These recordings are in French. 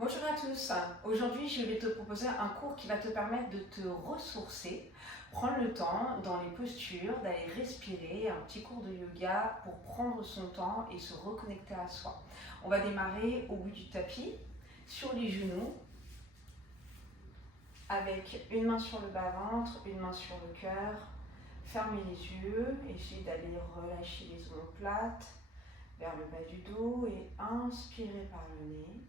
Bonjour à tous, aujourd'hui je vais te proposer un cours qui va te permettre de te ressourcer, prendre le temps dans les postures, d'aller respirer, un petit cours de yoga pour prendre son temps et se reconnecter à soi. On va démarrer au bout du tapis, sur les genoux, avec une main sur le bas-ventre, une main sur le cœur. Fermez les yeux, essayez d'aller relâcher les omoplates vers le bas du dos et inspirez par le nez.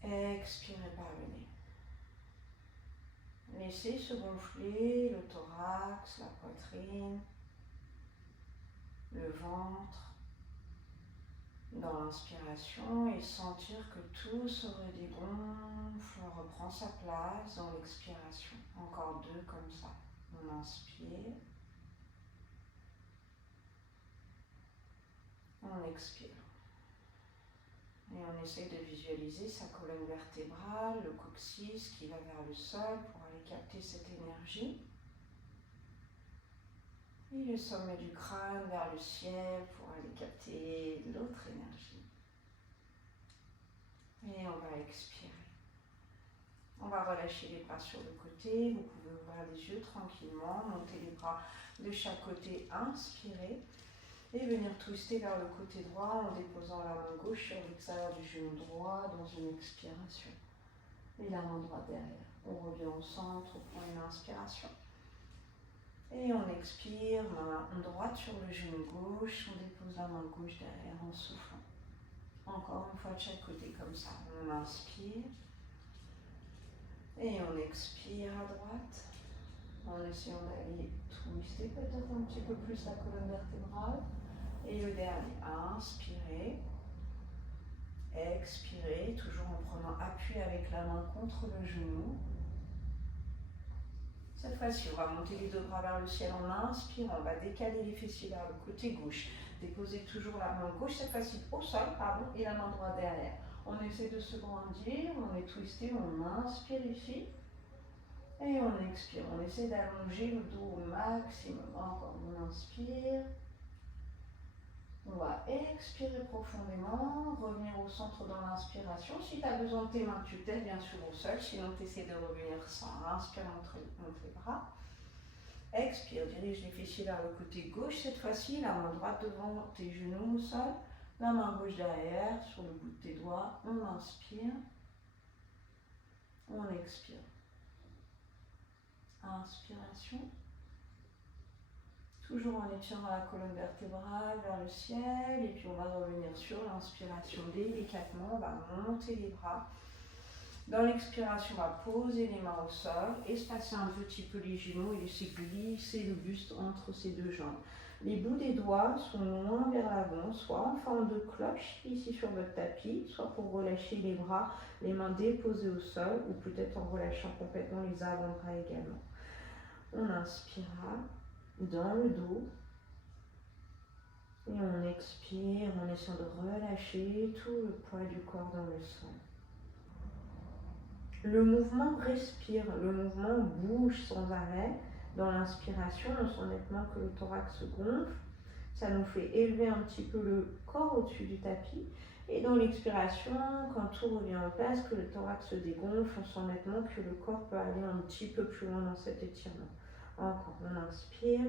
Expirez par le nez. Laissez se gonfler le thorax, la poitrine, le ventre dans l'inspiration et sentir que tout se redégonfle, reprend sa place dans l'expiration. Encore deux comme ça. On inspire. On expire. Et on essaie de visualiser sa colonne vertébrale, le coccyx qui va vers le sol pour aller capter cette énergie. Et le sommet du crâne vers le ciel pour aller capter l'autre énergie. Et on va expirer. On va relâcher les bras sur le côté. Vous pouvez ouvrir les yeux tranquillement, monter les bras de chaque côté, inspirer. Et venir twister vers le côté droit en déposant la main gauche sur l'extérieur du genou droit dans une expiration. Et la main droite derrière. On revient au centre, on prend une inspiration. Et on expire, main droite sur le genou gauche, on dépose la main gauche derrière en soufflant. Encore une fois de chaque côté comme ça. On inspire. Et on expire à droite. En essayant d'aller twister peut-être un petit peu plus la colonne vertébrale. Et le dernier, inspirez, expirez, toujours en prenant appui avec la main contre le genou. Cette fois-ci, on va monter les deux bras vers le ciel en inspirant, on va décaler les fessiers vers le côté gauche. Déposer toujours la main gauche, cette fois-ci au sol, et la main droite derrière. On essaie de se grandir, on est twisté, on inspire ici. Et on expire, on essaie d'allonger le dos au maximum. Encore, on inspire. On va expirer profondément, revenir au centre dans l'inspiration. Si tu as besoin de tes mains, tu t'aides bien sûr au sol, sinon tu essaies de revenir sans. Inspire, monte les bras. Expire, dirige les fessiers vers le côté gauche. Cette fois-ci, la main droite devant tes genoux au sol, la main gauche derrière, sur le bout de tes doigts. On inspire, on expire. Inspiration. Toujours en étirant la colonne vertébrale vers le ciel. Et puis on va revenir sur l'inspiration délicatement. On va monter les bras. Dans l'expiration, on va poser les mains au sol, espacer un petit peu les genoux et laisser glisser le buste entre ces deux jambes. Les bouts des doigts sont loin vers l'avant, soit en forme de cloche ici sur votre tapis, soit pour relâcher les bras, les mains déposées au sol, ou peut-être en relâchant complètement les avant-bras également. On inspira dans le dos et on expire en essayant de relâcher tout le poids du corps dans le sol. Le mouvement respire, le mouvement bouge sans arrêt. Dans l'inspiration, on sent nettement que le thorax se gonfle, ça nous fait élever un petit peu le corps au-dessus du tapis. Et dans l'expiration, quand tout revient en place, que le thorax se dégonfle, on sent nettement que le corps peut aller un petit peu plus loin dans cet étirement. Encore, on inspire.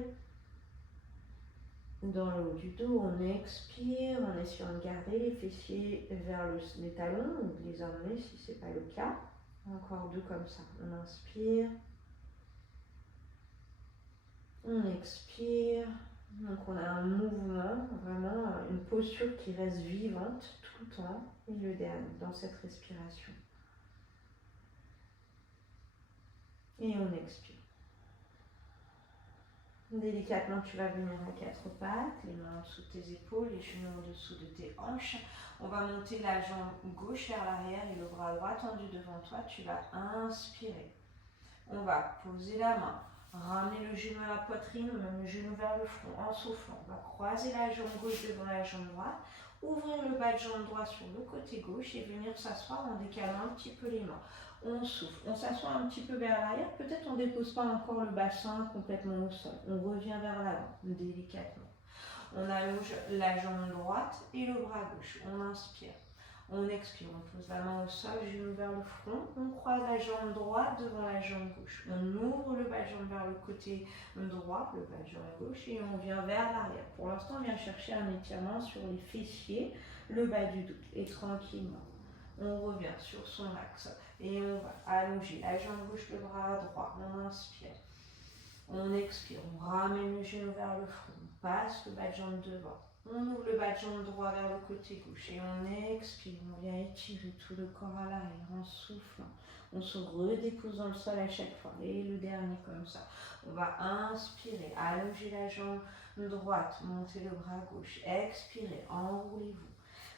Dans le haut du dos, on expire en essayant de garder les fessiers vers les talons ou de les emmener si ce n'est pas le cas. Encore deux comme ça. On inspire. On expire. Donc on a un mouvement, vraiment une posture qui reste vivante tout le temps. Et le dernier, dans cette respiration. Et on expire. Délicatement, tu vas venir à quatre pattes, les mains en dessous de tes épaules, les genoux en dessous de tes hanches. On va monter la jambe gauche vers l'arrière et le bras droit tendu devant toi. Tu vas inspirer. On va poser la main, ramener le genou à la poitrine, même le genou vers le front en soufflant. On va croiser la jambe gauche devant la jambe droite, ouvrir le bas de jambe droit sur le côté gauche et venir s'asseoir en décalant un petit peu les mains. On souffle, on s'assoit un petit peu vers l'arrière, peut-être on ne dépose pas encore le bassin complètement au sol. On revient vers l'avant, délicatement. On allonge la jambe droite et le bras gauche. On inspire. On expire, on pose la main au sol, genou vers le front, on croise la jambe droite devant la jambe gauche. On ouvre le bas de jambe vers le côté droit, le bas de jambe gauche, et on vient vers l'arrière. Pour l'instant, on vient chercher un étirement sur les fessiers, le bas du dos, et tranquillement. On revient sur son axe et on va allonger la jambe gauche, le bras droit. On inspire, on expire, on ramène le genou vers le front, on passe le bas de jambe devant. On ouvre le bas de jambe droit vers le côté gauche et on expire, on vient étirer tout le corps à l'arrière en soufflant. On se redépose dans le sol à chaque fois. Et le dernier comme ça. On va inspirer, allonger la jambe droite, monter le bras gauche. Expirez, enroulez-vous.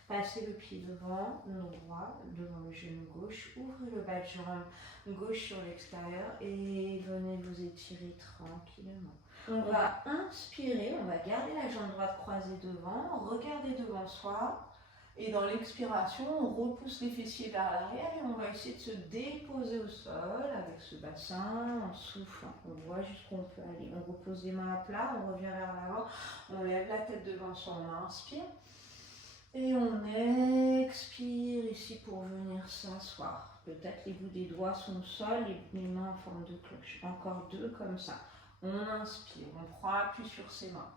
Passez le pied devant, droit, devant le genou gauche. Ouvrez le bas de jambe gauche sur l'extérieur et venez vous étirer tranquillement. On va inspirer, on va garder la jambe droite croisée devant, regarder devant soi. Et dans l'expiration, on repousse les fessiers vers l'arrière et on va essayer de se déposer au sol avec ce bassin en soufflant. On voit jusqu'où on peut aller. On repose les mains à plat, on revient vers l'avant, on lève la tête devant soi, on inspire. Et on expire ici pour venir s'asseoir. Peut-être les bouts des doigts sont au sol, les mains en forme de cloche. Encore deux comme ça. On inspire, on prend appui sur ses mains.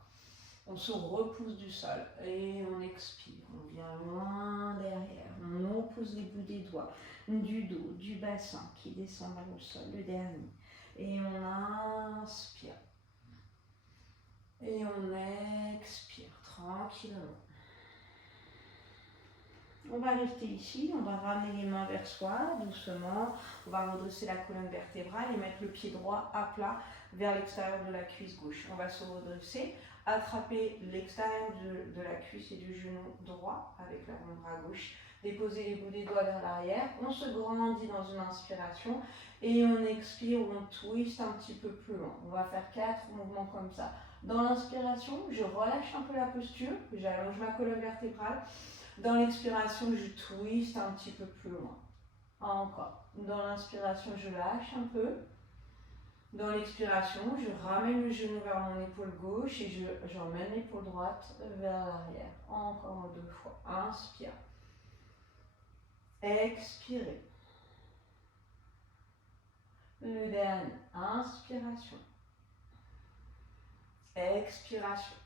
On se repousse du sol et on expire. On vient loin derrière. On repousse les bouts des doigts, du dos, du bassin qui descend vers le sol, le dernier. Et on inspire. Et on expire tranquillement. On va rester ici, on va ramener les mains vers soi, doucement. On va redresser la colonne vertébrale et mettre le pied droit à plat vers l'extérieur de la cuisse gauche. On va se redresser, attraper l'extérieur de la cuisse et du genou droit avec l'avant-bras gauche. Déposer les bouts des doigts vers l'arrière. On se grandit dans une inspiration et on expire, on twist un petit peu plus loin. On va faire 4 mouvements comme ça. Dans l'inspiration, je relâche un peu la posture, j'allonge ma colonne vertébrale. Dans l'expiration, je twist un petit peu plus loin. Encore. Dans l'inspiration, je lâche un peu. Dans l'expiration, je ramène le genou vers mon épaule gauche et j'emmène l'épaule droite vers l'arrière. Encore 2 fois. Inspire. Expirez. Le dernier. Inspiration. Expiration.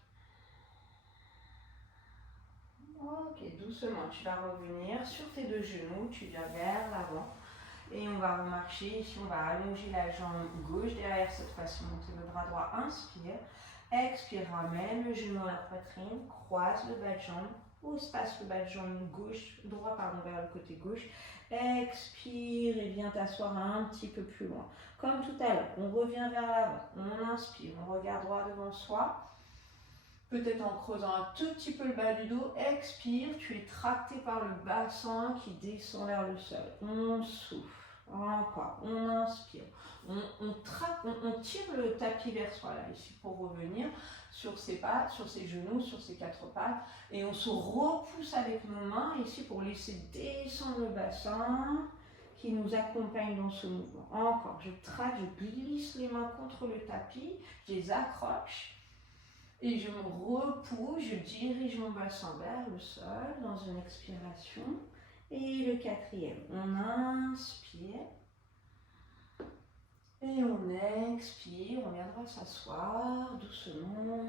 Ok, doucement, tu vas revenir sur tes 2 genoux, tu viens vers l'avant et on va remarcher. Ici, on va allonger la jambe gauche derrière cette fois-ci, monter le bras droit, inspire, expire, ramène le genou à la poitrine, croise le bas de jambe, ou espace le bas de jambe droit vers le côté gauche, expire et viens t'asseoir un petit peu plus loin. Comme tout à l'heure, on revient vers l'avant, on inspire, on regarde droit devant soi. Peut-être en creusant un tout petit peu le bas du dos, expire, tu es tracté par le bassin qui descend vers le sol. On souffle, encore, on inspire, on tire le tapis vers soi là, ici pour revenir sur ses pattes, sur ses genoux, sur ses 4 pattes et on se repousse avec nos mains ici pour laisser descendre le bassin qui nous accompagne dans ce mouvement. Encore, je traque, je glisse les mains contre le tapis, je les accroche. Et je me repousse, je dirige mon bassin vers le sol dans une expiration. Et le 4e, on inspire. Et on expire, on viendra s'asseoir doucement.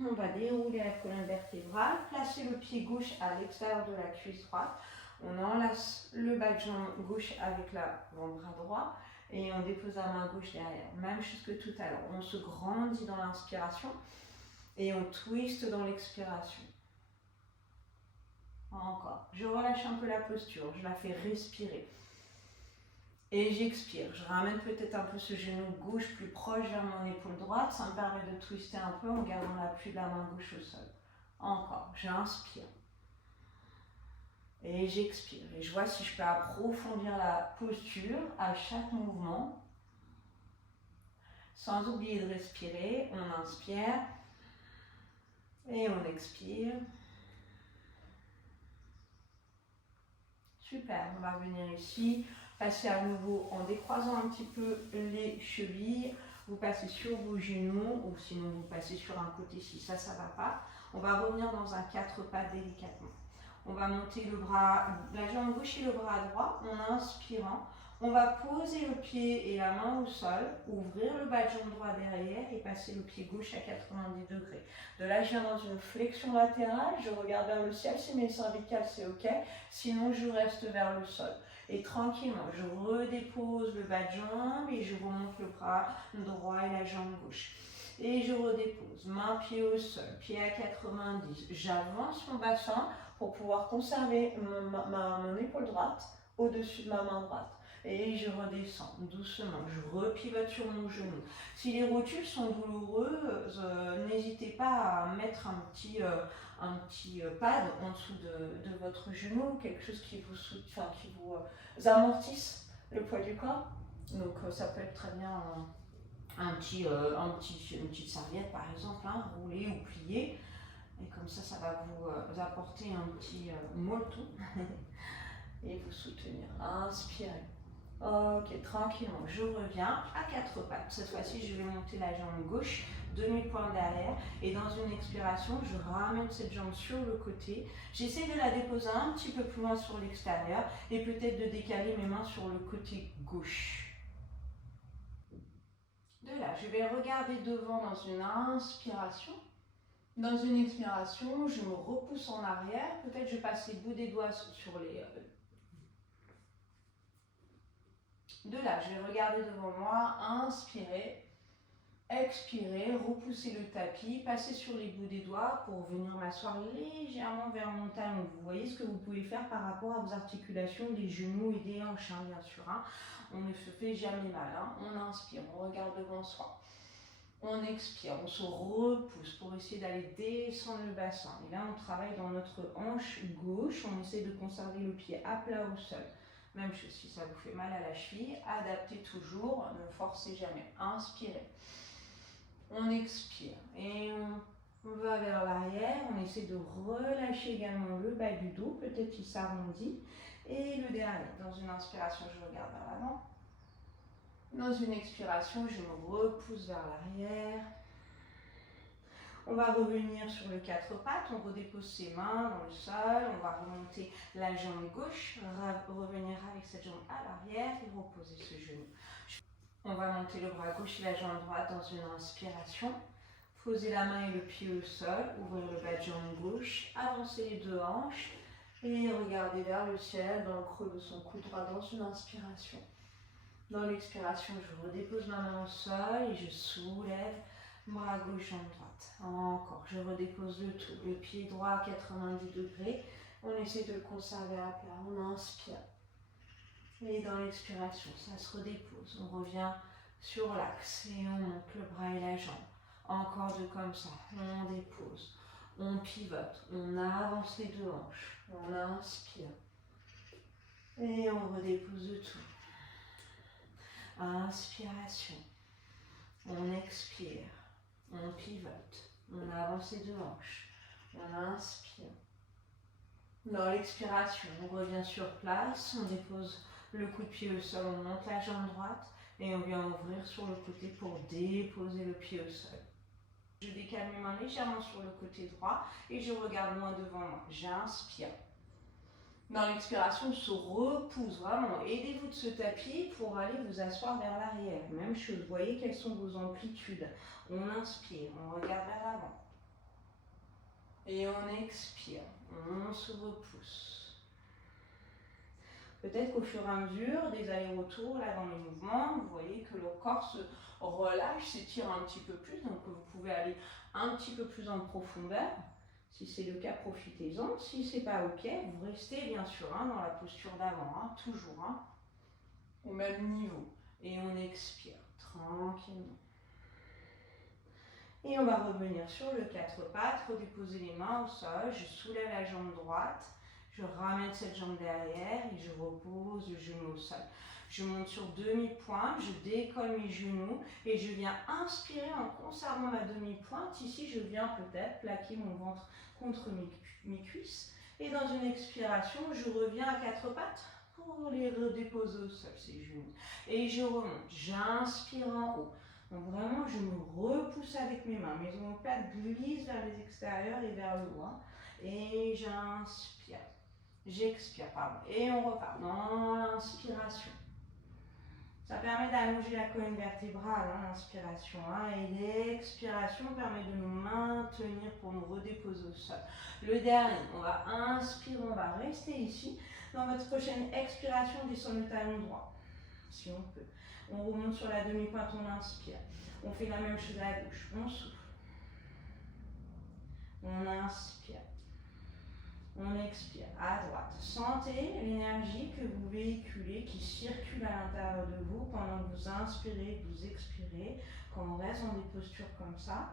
On va dérouler la colonne vertébrale, placer le pied gauche à l'extérieur de la cuisse droite. On enlace le bas de jambe gauche avec l'avant-bras droit. Et on dépose la main gauche derrière. Même chose que tout à l'heure. On se grandit dans l'inspiration. Et on twist dans l'expiration. Encore. Je relâche un peu la posture, je la fais respirer. Et j'expire. Je ramène peut-être un peu ce genou gauche plus proche vers mon épaule droite. Ça me permet de twister un peu en gardant l'appui de la main gauche au sol. Encore. J'inspire. Et j'expire. Et je vois si je peux approfondir la posture à chaque mouvement. Sans oublier de respirer. On inspire. Et on expire. Super, on va venir ici, passer à nouveau en décroisant un petit peu les chevilles. Vous passez sur vos genoux ou sinon vous passez sur un côté si ça ne va pas. On va revenir dans un 4 pas délicatement. On va monter le bras, la jambe gauche et le bras droit en inspirant. On va poser le pied et la main au sol, ouvrir le bas de jambe droit derrière et passer le pied gauche à 90 degrés. De là, je viens dans une flexion latérale, je regarde vers le ciel, si mes cervicales c'est ok, sinon je reste vers le sol. Et tranquillement, je redépose le bas de jambe et je remonte le bras droit et la jambe gauche. Et je redépose, main, pied au sol, pied à 90. J'avance mon bassin pour pouvoir conserver mon épaule droite au-dessus de ma main droite. Et je redescends doucement, je repivote sur mon genou. Si les rotules sont douloureuses, n'hésitez pas à mettre un petit pad en dessous de votre genou, quelque chose qui vous amortisse le poids du corps. Donc ça peut être très bien une petite serviette par exemple, hein, roulée ou pliée. Et comme ça va vous apporter un petit molto et vous soutenir. Inspirez. Ok, tranquillement, je reviens à quatre pattes. Cette fois-ci, je vais monter la jambe gauche, demi-pointe derrière. Et dans une expiration, je ramène cette jambe sur le côté. J'essaie de la déposer un petit peu plus loin sur l'extérieur et peut-être de décaler mes mains sur le côté gauche. De là, je vais regarder devant dans une inspiration. Dans une expiration, je me repousse en arrière. Peut-être je passe les bouts des doigts sur les... De là, je vais regarder devant moi, inspirer, expirer, repousser le tapis, passer sur les bouts des doigts pour venir m'asseoir légèrement vers mon talon. Vous voyez ce que vous pouvez faire par rapport à vos articulations des genoux et des hanches, hein, bien sûr. Hein. On ne se fait jamais mal. Hein. On inspire, on regarde devant soi. On expire, on se repousse pour essayer d'aller descendre le bassin. Et là, on travaille dans notre hanche gauche. On essaie de conserver le pied à plat au sol. Même chose, si ça vous fait mal à la cheville, adaptez toujours, ne forcez jamais. Inspirez. On expire et on va vers l'arrière. On essaie de relâcher également le bas du dos, peut-être qu'il s'arrondit. Et le dernier, dans une inspiration, je regarde vers l'avant. Dans une expiration, je me repousse vers l'arrière. On va revenir sur le quatre pattes, on redépose ses mains dans le sol, on va remonter la jambe gauche, revenir avec cette jambe à l'arrière et reposer ce genou. On va monter le bras gauche et la jambe droite dans une inspiration. Poser la main et le pied au sol, ouvrir le bas de jambe gauche, avancer les deux hanches et regarder vers le ciel dans le creux de son cou droit dans une inspiration. Dans l'expiration, je redépose ma main au sol et je soulève. Bras gauche, jambe droite. Encore, je redépose le tout. Le pied droit à 90 degrés. On essaie de le conserver à plat. On inspire. Et dans l'expiration, ça se redépose. On revient sur l'axe et on monte le bras et la jambe. Encore deux comme ça. On dépose. On pivote. On avance les deux hanches. On inspire. Et on redépose le tout. Inspiration. On expire. On pivote, on avance les deux hanches, on inspire. Dans l'expiration, on revient sur place, on dépose le coup de pied au sol, on monte la jambe droite et on vient ouvrir sur le côté pour déposer le pied au sol. Je décale mes mains légèrement sur le côté droit et je regarde loin devant moi. J'inspire. Dans l'expiration, on se repousse vraiment. Aidez-vous de ce tapis pour aller vous asseoir vers l'arrière. Même chose, voyez quelles sont vos amplitudes. On inspire, on regarde vers l'avant. Et on expire, on se repousse. Peut-être qu'au fur et à mesure des allers-retours là dans les mouvements, vous voyez que le corps se relâche, s'étire un petit peu plus. Donc vous pouvez aller un petit peu plus en profondeur. Si c'est le cas, profitez-en. Si c'est pas ok, vous restez bien sûr hein, dans la posture d'avant, hein, toujours hein, au même niveau. Et on expire tranquillement. Et on va revenir sur le quatre pattes, redéposer les mains au sol. Je soulève la jambe droite, je ramène cette jambe derrière et je repose le genou au sol. Je monte sur demi-pointe, je décolle mes genoux et je viens inspirer en conservant ma demi-pointe. Ici, je viens peut-être plaquer mon ventre contre mes cuisses. Et dans une expiration, je reviens à quatre pattes pour les redéposer au sol, ces genoux. Et je remonte, j'inspire en haut. Donc vraiment, je me repousse avec mes mains. Mes omoplates glissent vers les extérieurs et vers le haut. Et j'inspire. J'expire, pardon. Et on repart dans l'inspiration. Ça permet d'allonger la colonne vertébrale, hein, l'inspiration. Hein, et l'expiration permet de nous maintenir pour nous redéposer au sol. Le dernier, on va inspirer, on va rester ici. Dans votre prochaine expiration, on descend le talon droit, si on peut. On remonte sur la demi-pointe, on inspire. On fait la même chose à gauche, on souffle. On inspire. On expire à droite. Sentez l'énergie que vous véhiculez, qui circule à l'intérieur de vous pendant que vous inspirez, que vous expirez, quand on reste dans des postures comme ça.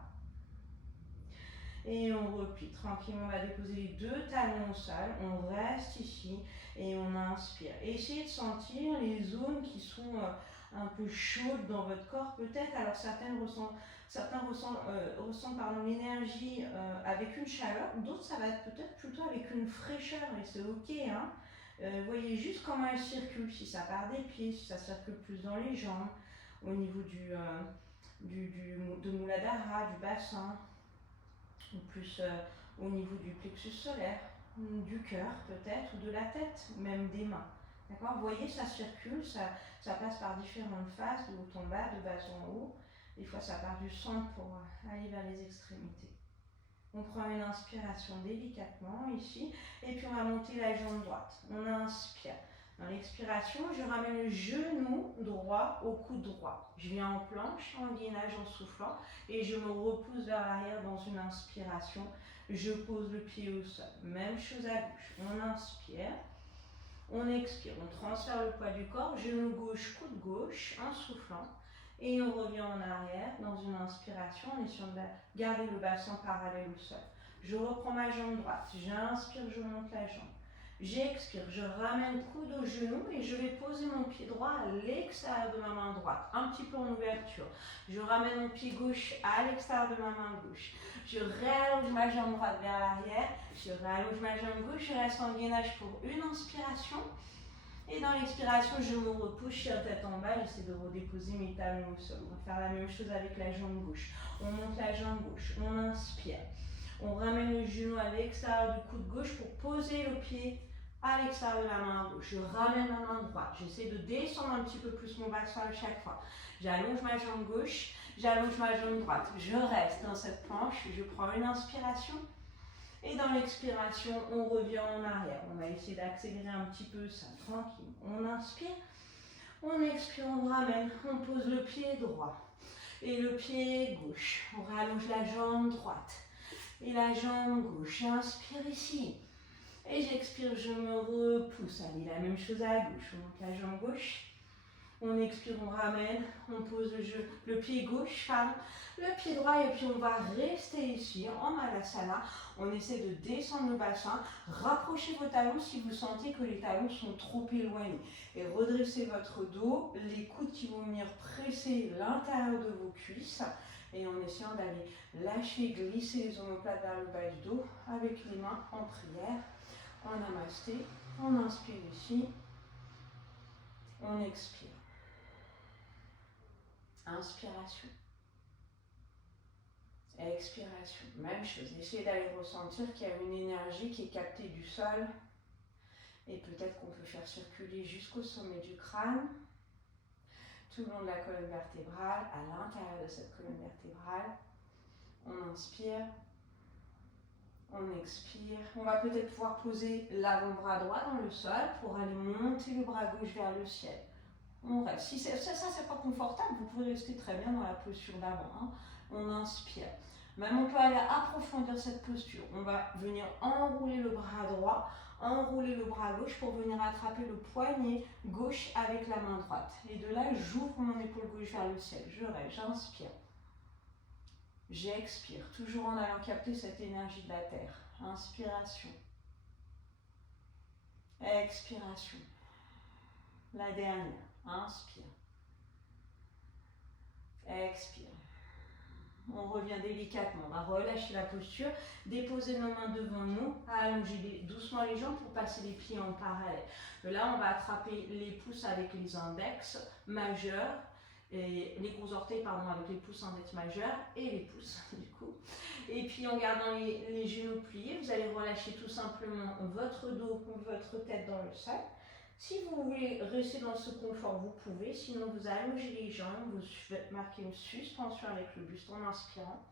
Et on replie tranquillement, on va déposer les deux talons au sol, on reste ici et on inspire. Essayez de sentir les zones qui sont un peu chaudes dans votre corps peut-être. Alors certains ressentent l'énergie avec une chaleur, d'autres ça va être peut-être plutôt avec une fraîcheur et c'est ok. Hein. Voyez juste comment elle circule, si ça part des pieds, si ça circule plus dans les jambes, au niveau de Muladhara, du bassin, ou plus au niveau du plexus solaire, du cœur peut-être, ou de la tête, même des mains. D'accord? Vous voyez, ça circule, ça passe par différentes phases, de haut en bas, de bas en haut. Des fois, ça part du centre pour aller vers les extrémités. On prend une inspiration délicatement ici, et puis on va monter la jambe droite. On inspire. Dans l'expiration, je ramène le genou droit au coude droit. Je viens en planche, en gainage, en soufflant, et je me repousse vers l'arrière dans une inspiration. Je pose le pied au sol. Même chose à gauche. On inspire. On expire. On transfère le poids du corps. Genou gauche, coude gauche, en soufflant. Et on revient en arrière dans une inspiration en essayant de garder le bassin parallèle au sol. Je reprends ma jambe droite. J'inspire, je monte la jambe. J'expire, je ramène coude au genou et je vais poser mon pied droit à l'extérieur de ma main droite, un petit peu en ouverture. Je ramène mon pied gauche à l'extérieur de ma main gauche. Je réallonge ma jambe droite vers l'arrière. Je réallonge ma jambe gauche, je reste en gainage pour une inspiration. Et dans l'expiration, je me repousse, je suis en tête en bas, j'essaie de redéposer mes talons au sol. On va faire la même chose avec la jambe gauche. On monte la jambe gauche, on inspire. On ramène le genou à l'extérieur du coude gauche pour poser le pied à l'extérieur de la main gauche. Je ramène ma main droite. J'essaie de descendre un petit peu plus mon bassin à chaque fois. J'allonge ma jambe gauche, j'allonge ma jambe droite. Je reste dans cette planche, je prends une inspiration. Et dans l'expiration, on revient en arrière. On va essayer d'accélérer un petit peu ça, tranquille. On inspire, on expire, on ramène, on pose le pied droit et le pied gauche. On rallonge la jambe droite et la jambe gauche. J'inspire ici et j'expire, je me repousse. Allez, la même chose à gauche. On monte la jambe gauche. On expire, on ramène, on pose le pied gauche, le pied droit et puis on va rester ici en Malasana. On essaie de descendre le bassin, rapprochez vos talons si vous sentez que les talons sont trop éloignés. Et redressez votre dos, les coudes qui vont venir presser l'intérieur de vos cuisses. Et en essayant d'aller lâcher, glisser les omoplates vers le bas du dos avec les mains en prière, en namasté. On inspire ici, on expire. Inspiration. Expiration. Même chose. Essayez d'aller ressentir qu'il y a une énergie qui est captée du sol. Et peut-être qu'on peut faire circuler jusqu'au sommet du crâne. Tout le long de la colonne vertébrale, à l'intérieur de cette colonne vertébrale. On inspire. On expire. On va peut-être pouvoir poser l'avant-bras droit dans le sol pour aller monter le bras gauche vers le ciel. On reste. Si ça c'est pas confortable, vous pouvez rester très bien dans la posture d'avant. Hein. On inspire. Même on peut aller approfondir cette posture. On va venir enrouler le bras droit, enrouler le bras gauche pour venir attraper le poignet gauche avec la main droite. Et de là, j'ouvre mon épaule gauche vers le ciel. Je reste, j'inspire. J'expire, toujours en allant capter cette énergie de la terre. Inspiration. Expiration. La dernière. Inspire. Expire. On revient délicatement. On va relâcher la posture, déposer nos mains devant nous, allonger doucement les jambes pour passer les pieds en parallèle. Là, on va attraper les pouces avec les index majeurs les gros orteils pardon, avec les pouces index majeurs et les pouces du coup. Et puis en gardant les genoux pliés, vous allez relâcher tout simplement votre dos ou votre tête dans le sol. Si vous voulez rester dans ce confort, vous pouvez. Sinon, vous allongez les jambes, vous marquez une suspension avec le buste en inspirant.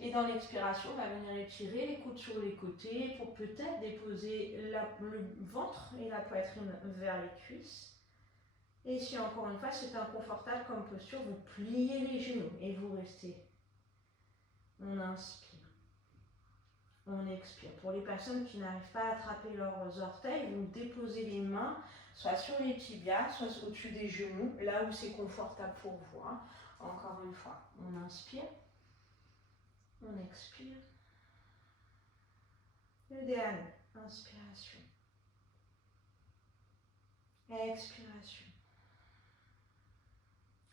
Et dans l'expiration, on va venir étirer les coudes sur les côtés pour peut-être déposer le ventre et la poitrine vers les cuisses. Et si encore une fois c'est inconfortable comme posture, vous pliez les genoux et vous restez. On inspire. On expire. Pour les personnes qui n'arrivent pas à attraper leurs orteils, vous déposez les mains soit sur les tibias, soit au-dessus des genoux, là où c'est confortable pour vous. Hein. Encore une fois, on inspire. On expire. Le dernier, inspiration. Expiration.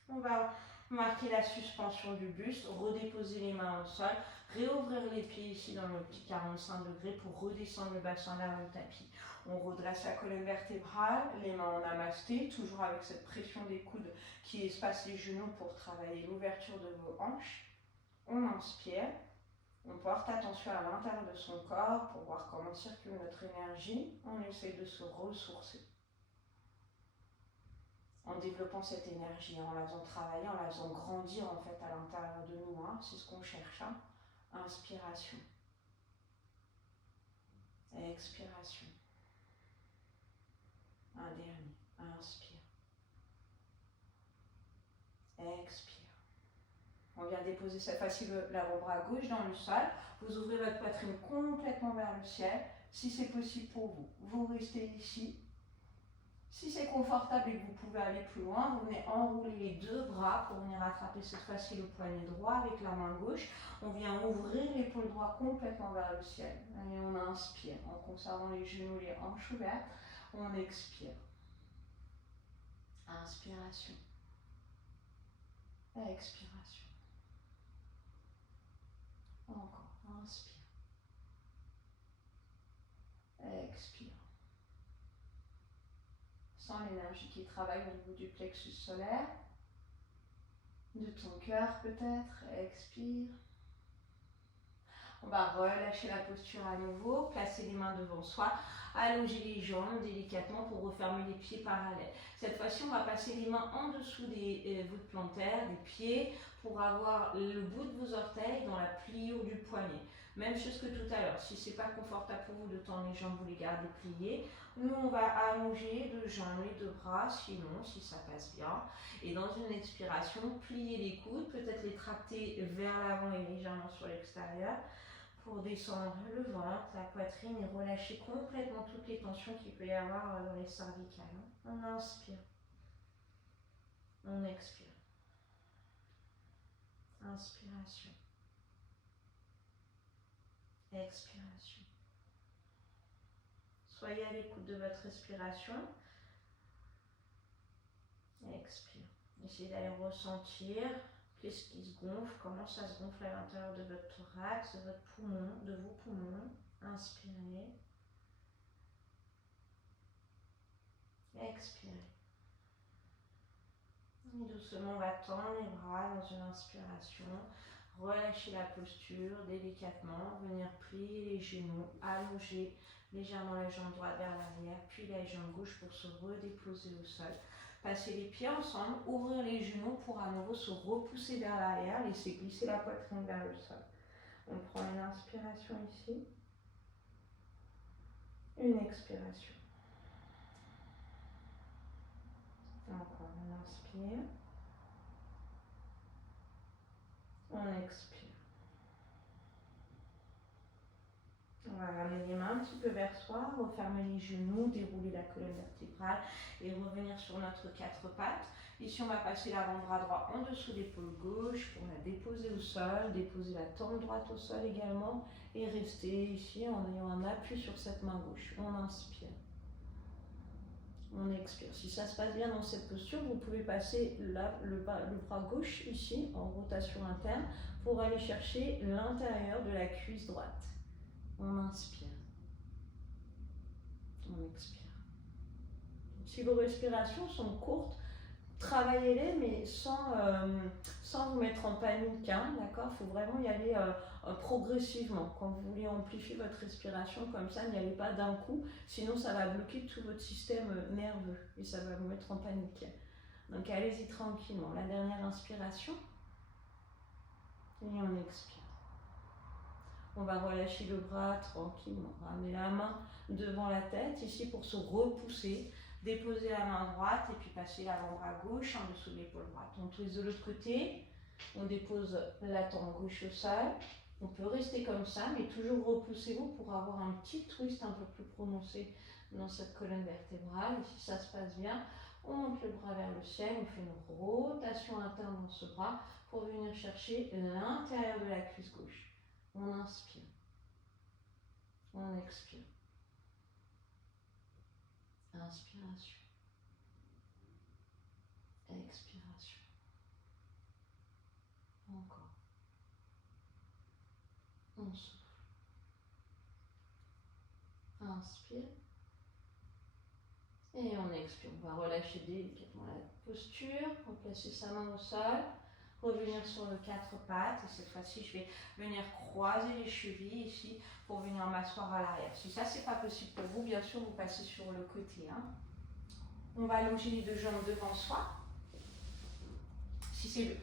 On va marquer la suspension du buste, redéposer les mains au sol, réouvrir les pieds ici dans le petit 45 degrés pour redescendre le bassin vers le tapis. On redresse la colonne vertébrale, les mains en namasté, toujours avec cette pression des coudes qui espace les genoux pour travailler l'ouverture de vos hanches. On inspire. On porte attention à l'intérieur de son corps pour voir comment circule notre énergie. On essaie de se ressourcer. En développant cette énergie, en la faisant travailler, en la faisant grandir en fait à l'intérieur de nous. Hein. C'est ce qu'on cherche. Hein. Inspiration. Expiration. Un dernier. Inspire. Expire. On vient déposer cette fois-ci l'avant-bras gauche dans le sol. Vous ouvrez votre poitrine complètement vers le ciel. Si c'est possible pour vous, vous restez ici. Si c'est confortable et que vous pouvez aller plus loin, vous venez enrouler les deux bras pour venir attraper cette fois-ci le poignet droit avec la main gauche. On vient ouvrir l'épaule droite complètement vers le ciel. Et on inspire en conservant les genoux, les hanches ouvertes. On expire. Inspiration. Expiration. Encore. Inspire. Expire. Sens l'énergie qui travaille au niveau du plexus solaire, de ton cœur peut-être. Expire. On va relâcher la posture à nouveau, placer les mains devant soi, allonger les jambes délicatement pour refermer les pieds parallèles. Cette fois-ci, on va passer les mains en dessous des voûtes plantaires, des pieds, pour avoir le bout de vos orteils dans la pliure du poignet. Même chose que tout à l'heure, si ce n'est pas confortable pour vous de tendre les jambes, vous les gardez pliées. Nous, on va allonger deux jambes, les deux bras, sinon, si ça passe bien. Et dans une expiration, plier les coudes, peut-être les tracter vers l'avant et légèrement sur l'extérieur pour descendre le ventre, la poitrine et relâcher complètement toutes les tensions qu'il peut y avoir dans les cervicales. On inspire. On expire. Inspiration. Expiration. Soyez à l'écoute de votre respiration. Expire. Essayez d'aller ressentir qu'est-ce qui se gonfle, comment ça se gonfle à l'intérieur de votre thorax, de votre poumon, de vos poumons. Inspirez. Expirez. Et doucement, on va tendre les bras dans une inspiration. Relâchez la posture délicatement, venir plier les genoux, allonger légèrement la jambe droite vers l'arrière, puis la jambe gauche pour se redéposer au sol. Passez les pieds ensemble, ouvrir les genoux pour à nouveau se repousser vers l'arrière, laisser glisser la poitrine vers le sol. On prend une inspiration ici, une expiration. Encore, on inspire. On expire. On va ramener les mains un petit peu vers soi, refermer les genoux, dérouler la colonne vertébrale et revenir sur notre quatre pattes. Ici, on va passer l'avant-bras droit en dessous l'épaule gauche pour la déposer au sol, déposer la tempe droite au sol également et rester ici en ayant un appui sur cette main gauche. On inspire. On expire. Si ça se passe bien dans cette posture, vous pouvez passer le bras gauche ici en rotation interne pour aller chercher l'intérieur de la cuisse droite. On inspire. On expire. Si vos respirations sont courtes, Travaillez-les, mais sans vous mettre en panique, hein, d'accord? Il faut vraiment y aller progressivement. Quand vous voulez amplifier votre respiration comme ça, n'y allez pas d'un coup, sinon ça va bloquer tout votre système nerveux et ça va vous mettre en panique. Donc allez-y tranquillement. La dernière inspiration et on expire. On va relâcher le bras tranquillement. Ramener la main devant la tête ici pour se repousser. Déposer la main droite et puis passer l'avant-bras gauche en dessous de l'épaule droite. On twist de l'autre côté. On dépose la tempe gauche au sol. On peut rester comme ça, mais toujours repoussez-vous pour avoir un petit twist un peu plus prononcé dans cette colonne vertébrale. Et si ça se passe bien, on monte le bras vers le ciel. On fait une rotation interne dans ce bras pour venir chercher l'intérieur de la cuisse gauche. On inspire. On expire. Inspiration. Expiration. Encore. On souffle. Inspire. Et on expire. On va relâcher délicatement la posture. Replacer sa main au sol. Revenir sur le quatre pattes. Et cette fois-ci, je vais venir croiser les chevilles ici pour venir m'asseoir à l'arrière. Si ça, c'est pas possible pour vous, bien sûr, vous passez sur le côté. Hein. On va allonger les deux jambes devant soi. Si c'est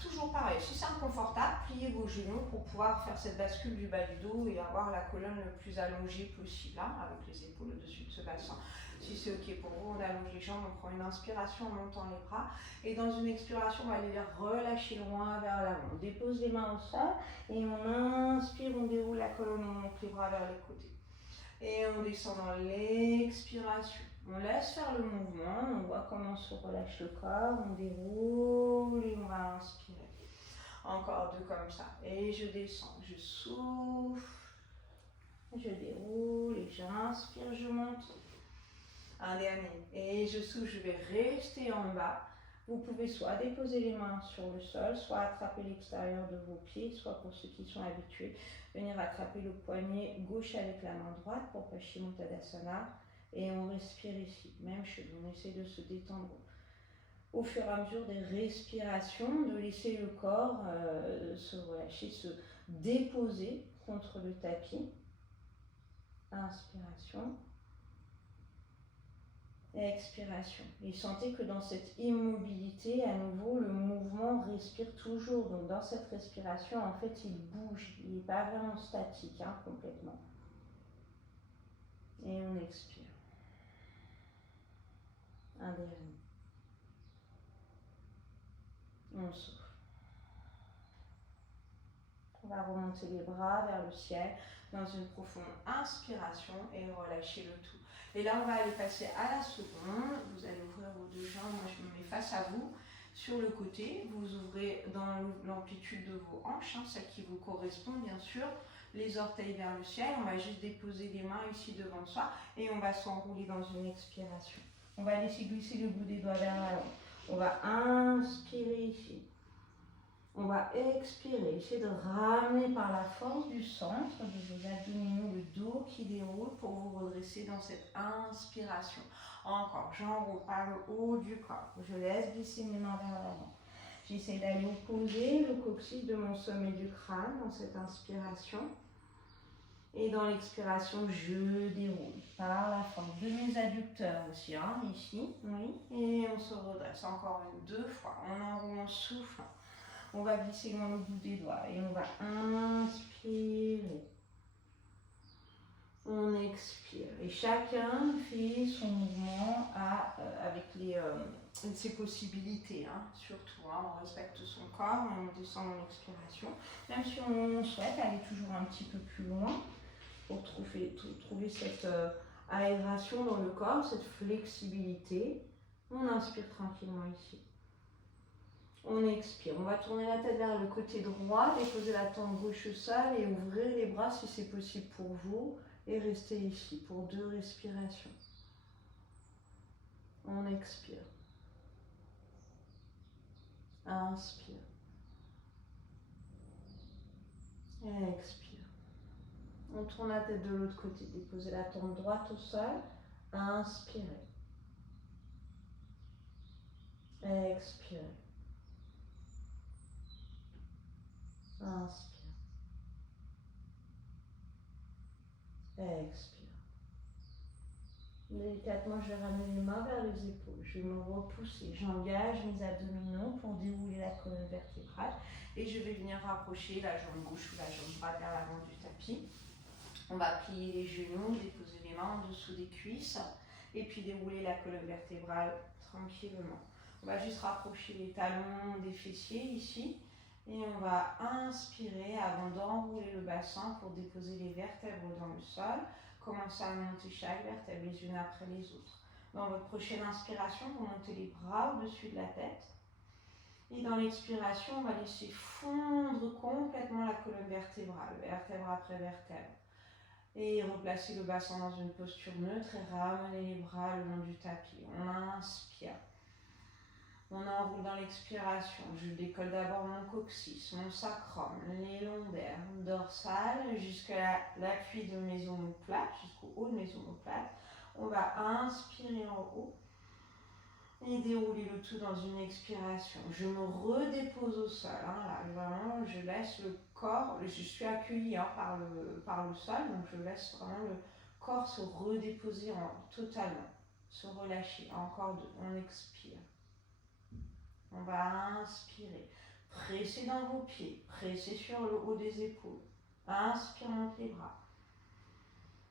toujours pareil, si c'est inconfortable, pliez vos genoux pour pouvoir faire cette bascule du bas du dos et avoir la colonne le plus allongée possible, hein, avec les épaules au-dessus de ce bassin. Si c'est ok pour vous, on allonge les jambes, on prend une inspiration en montant les bras et dans une expiration, on va aller les relâcher loin vers l'avant. On dépose les mains au sol et on inspire, on déroule la colonne, on monte les bras vers les côtés. Et on descend dans l'expiration. On laisse faire le mouvement, on voit comment se relâche le corps, on déroule et on va inspirer. Encore deux comme ça. Et je descends, je souffle, je déroule et j'inspire, je monte. Un dernier. Et je souffle, je vais rester en bas. Vous pouvez soit déposer les mains sur le sol, soit attraper l'extérieur de vos pieds, soit pour ceux qui sont habitués, venir attraper le poignet gauche avec la main droite pour Paschimottanasana. Et on respire ici, même chose, on essaie de se détendre au fur et à mesure des respirations, de laisser le corps se relâcher, se déposer contre le tapis. Inspiration. Et expiration. Et sentez que dans cette immobilité, à nouveau, le mouvement respire toujours. Donc dans cette respiration, en fait, il bouge. Il n'est pas vraiment statique, hein, complètement. Et on expire. Un dernier. On souffle. On va remonter les bras vers le ciel dans une profonde inspiration et relâcher le tout. Et là, on va aller passer à la seconde. Vous allez ouvrir vos deux jambes. Moi, je me mets face à vous. Sur le côté, vous ouvrez dans l'amplitude de vos hanches, hein, celle qui vous correspond, bien sûr. Les orteils vers le ciel. On va juste déposer les mains ici devant soi et on va s'enrouler dans une expiration. On va laisser glisser le bout des doigts vers l'avant. On va inspirer ici. On va expirer, essayer de ramener par la force du centre de vos abdominaux le dos qui déroule pour vous redresser dans cette inspiration. Encore, j'enroule par le haut du corps. Je laisse glisser mes mains vers l'avant. J'essaie d'aller opposer le coccyx de mon sommet du crâne dans cette inspiration. Et dans l'expiration, je déroule par la force de mes adducteurs aussi, hein, ici, oui. Et on se redresse encore deux fois. On enroule, on souffle. On va glisser dans le bout des doigts et on va inspirer. On expire. Et chacun fait son mouvement avec ses possibilités. Hein, surtout, hein, on respecte son corps, on descend dans l'expiration. Même si on souhaite aller toujours un petit peu plus loin pour trouver cette aération dans le corps, cette flexibilité. On inspire tranquillement ici. On expire. On va tourner la tête vers le côté droit, déposer la tempe gauche au sol et ouvrir les bras si c'est possible pour vous. Et rester ici pour deux respirations. On expire. Inspire. Et expire. On tourne la tête de l'autre côté. Déposez la tempe droite au sol. Inspirez. Expirez. Inspire. Expire. Délicatement, je vais ramener les mains vers les épaules. Je vais me repousser. J'engage mes abdominaux pour dérouler la colonne vertébrale. Et je vais venir rapprocher la jambe gauche ou la jambe droite vers l'avant du tapis. On va plier les genoux, déposer les mains en dessous des cuisses. Et puis dérouler la colonne vertébrale tranquillement. On va juste rapprocher les talons des fessiers ici. Et on va inspirer avant d'enrouler le bassin pour déposer les vertèbres dans le sol. Commencez à monter chaque vertèbre les unes après les autres. Dans votre prochaine inspiration, vous montez les bras au-dessus de la tête. Et dans l'expiration, on va laisser fondre complètement la colonne vertébrale, vertèbre après vertèbre. Et replacer le bassin dans une posture neutre et ramener les bras le long du tapis. On inspire. On enroule dans l'expiration. Je décolle d'abord mon coccyx, mon sacrum, les lombaires, dorsales, jusqu'à l'appui de mes omoplates, jusqu'au haut de mes omoplates. On va inspirer en haut et dérouler le tout dans une expiration. Je me redépose au sol. Là, vraiment, je laisse le corps, je suis accueillie par le sol, donc je laisse vraiment le corps se redéposer totalement, se relâcher. Encore deux. On expire. On va inspirer. Pressez dans vos pieds. Pressez sur le haut des épaules. Inspire, monte les bras.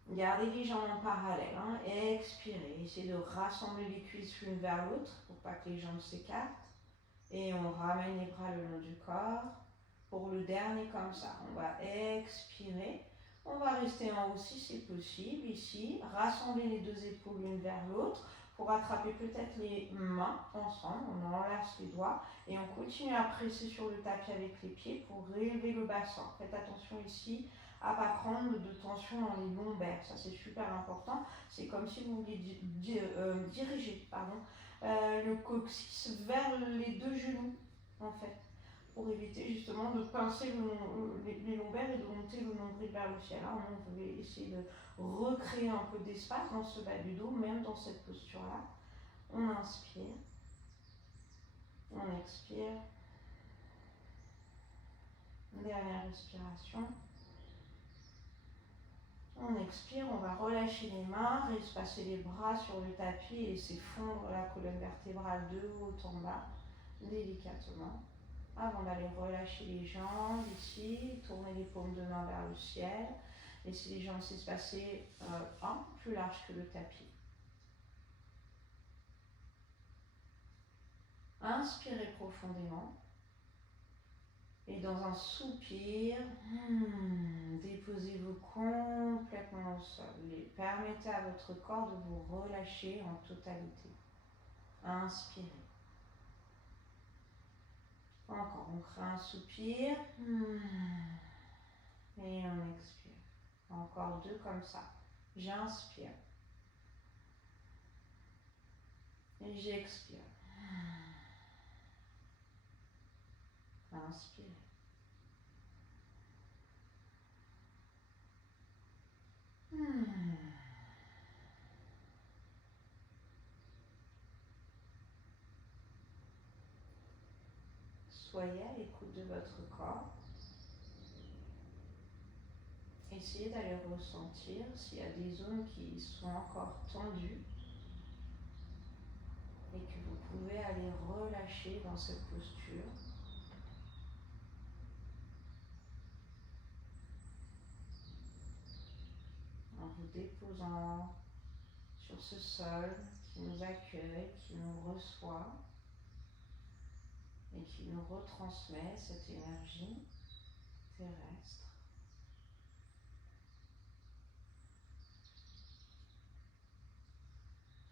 Gardez les jambes en parallèle. Expirez. Essayez de rassembler les cuisses l'une vers l'autre pour pas que les jambes s'écartent. Et on ramène les bras le long du corps. Pour le dernier comme ça. On va expirer. On va rester en haut si c'est possible. Ici, rassembler les deux épaules l'une vers l'autre. Pour attraper peut-être les mains ensemble, on enlace les doigts et on continue à presser sur le tapis avec les pieds pour réélever le bassin. Faites attention ici à ne pas prendre de tension dans les lombaires, ça c'est super important. C'est comme si vous vouliez diriger le coccyx vers les deux genoux en fait, pour éviter justement de pincer les lombaires et de monter le nombril vers le ciel. Alors, on peut essayer de recréer un peu d'espace dans ce bas du dos, même dans cette posture-là. On inspire, on expire. Dernière respiration. On expire, on va relâcher les mains, espacer les bras sur le tapis et laisser fondre la colonne vertébrale de haut en bas, délicatement. Avant d'aller relâcher les jambes ici, tourner les paumes de main vers le ciel. Laissez les jambes s'espacer un peu plus large que le tapis. Inspirez profondément. Et dans un soupir, déposez-vous complètement au sol. Et permettez à votre corps de vous relâcher en totalité. Inspirez. Encore, on crée un soupir. Et on expire. Encore deux comme ça. J'inspire. Et j'expire. Inspirez. Soyez à l'écoute de votre corps. Essayez d'aller ressentir s'il y a des zones qui sont encore tendues et que vous pouvez aller relâcher dans cette posture. En vous déposant sur ce sol qui nous accueille, qui nous reçoit et qui nous retransmet cette énergie terrestre.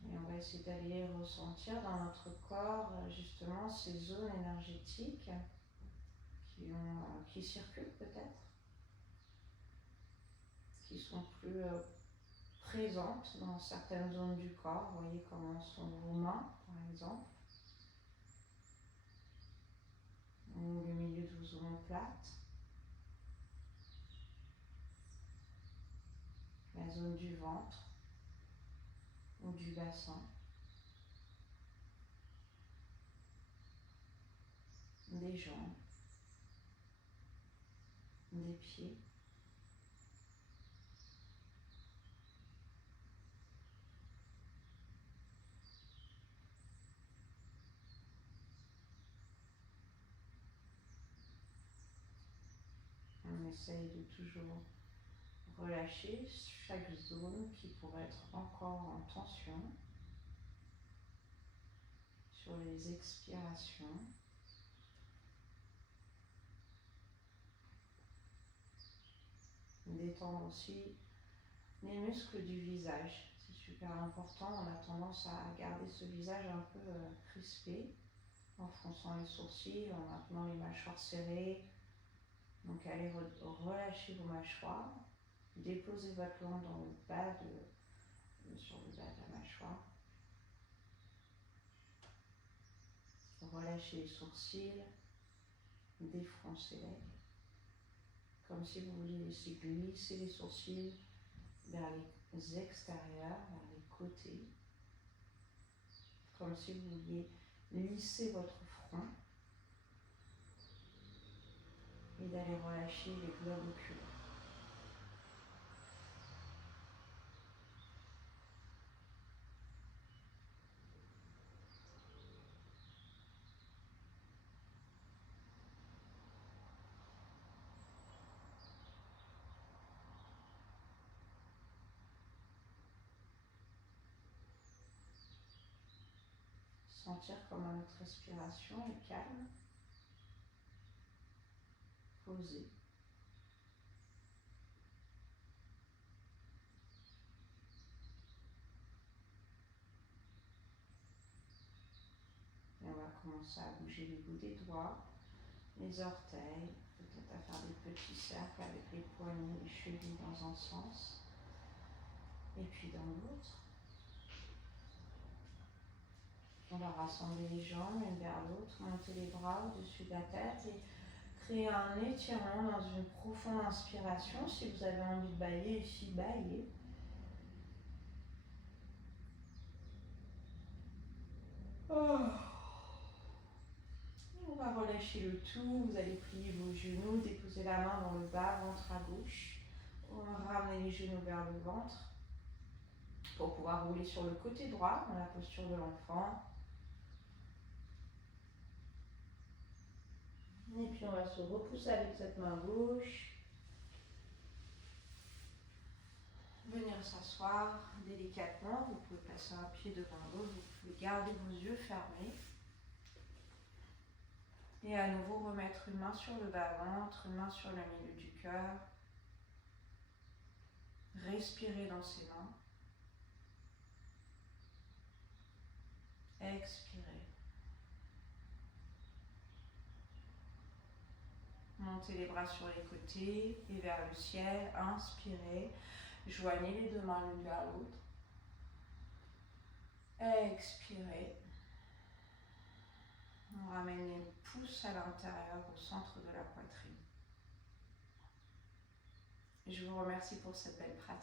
Et on va essayer d'aller ressentir dans notre corps justement ces zones énergétiques qui circulent peut-être, qui sont plus présentes dans certaines zones du corps. Vous voyez comment sont vos mains par exemple, ou le milieu de vos omoplates, la zone du ventre ou du bassin. des jambes, des pieds. On essaye de toujours relâcher chaque zone qui pourrait être encore en tension sur les expirations. Détendre aussi les muscles du visage, c'est super important. On a tendance à garder ce visage un peu crispé en fronçant les sourcils, en maintenant les mâchoires serrées. Donc allez relâcher vos mâchoires, déposez votre langue dans le bas sur le bas de la mâchoire. Relâchez les sourcils, défroncez-les, comme si vous vouliez laisser glisser les sourcils vers les extérieurs, vers les côtés, comme si vous vouliez lisser votre front et d'aller relâcher les globes oculaires. Sentir comment notre respiration est calme, posée. Et on va commencer à bouger les bouts des doigts, les orteils, peut-être à faire des petits cercles avec les poignets, les chevilles dans un sens, et puis dans l'autre. On va rassembler les jambes l'une vers l'autre, monter les bras au-dessus de la tête et créer un étirement dans une profonde inspiration. Si vous avez envie de bâiller ici, bâillez. Oh. On va relâcher le tout, vous allez plier vos genoux, déposer la main dans le bas, ventre à gauche. On va ramener les genoux vers le ventre pour pouvoir rouler sur le côté droit dans la posture de l'enfant. Et puis on va se repousser avec cette main gauche. Venir s'asseoir délicatement, vous pouvez passer un pied devant l'autre, vous pouvez garder vos yeux fermés. Et à nouveau remettre une main sur le bas-ventre, une main sur le milieu du cœur. Respirez dans ces mains. Expirez. Montez les bras sur les côtés et vers le ciel. Inspirez. Joignez les deux mains l'une vers l'autre. Expirez. On ramène les pouces à l'intérieur, au centre de la poitrine. Je vous remercie pour cette belle pratique.